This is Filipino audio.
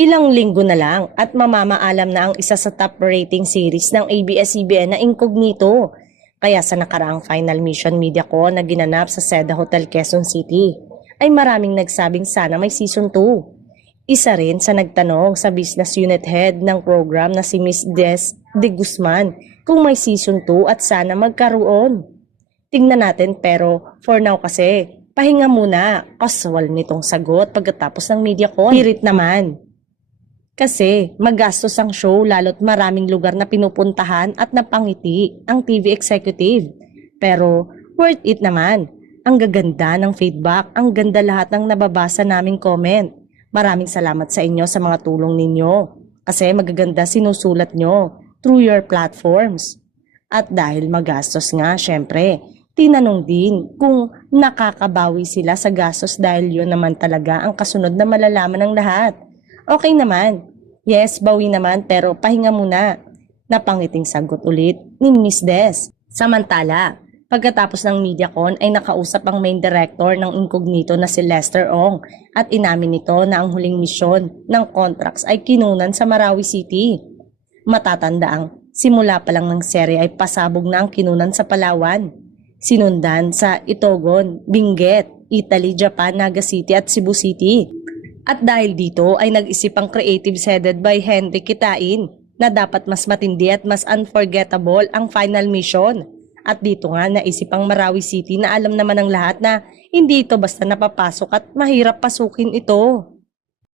Ilang linggo na lang at mamamaalam na ang isa sa top rating series ng ABS-CBN na Incognito. Kaya sa nakaraang final mission media ko na ginanap sa Seda Hotel Quezon City, ay maraming nagsabing sana may season 2. Isa rin sa nagtanong sa business unit head ng program na si Miss Des de Guzman kung may season 2 at sana magkaroon. Tingnan natin pero for now kasi, pahinga muna, casual nitong sagot pagkatapos ng media con. Hirit naman. Kasi magastos ang show lalo't maraming lugar na pinupuntahan at napangiti ang TV executive. Pero worth it naman. Ang gaganda ng feedback, ang ganda lahat ng nababasa naming comment. Maraming salamat sa inyo sa mga tulong ninyo. Kasi magaganda sinusulat nyo through your platforms. At dahil magastos nga, syempre, tinanong din kung nakakabawi sila sa gastos dahil yun naman talaga ang kasunod na malalaman ng lahat. Okay naman. Yes, bawi naman pero pahinga muna. Napangiting sagot ulit ni Miss Des. Samantala, pagkatapos ng MediaCon ay nakausap ang main director ng Incognito na si Lester Ong at inamin nito na ang huling misyon ng contracts ay kinunan sa Marawi City. Matatandaang simula pa lang ng serye ay pasabog na ang kinunan sa Palawan. Sinundan sa Itogon, Benguet, Italy, Japan, Naga City at Cebu City. At dahil dito ay nag-isip ang creatives headed by Henry Kitain na dapat mas matindi at mas unforgettable ang final mission. At dito nga naisip ang Marawi City na alam naman ng lahat na hindi ito basta napapasok at mahirap pasukin ito.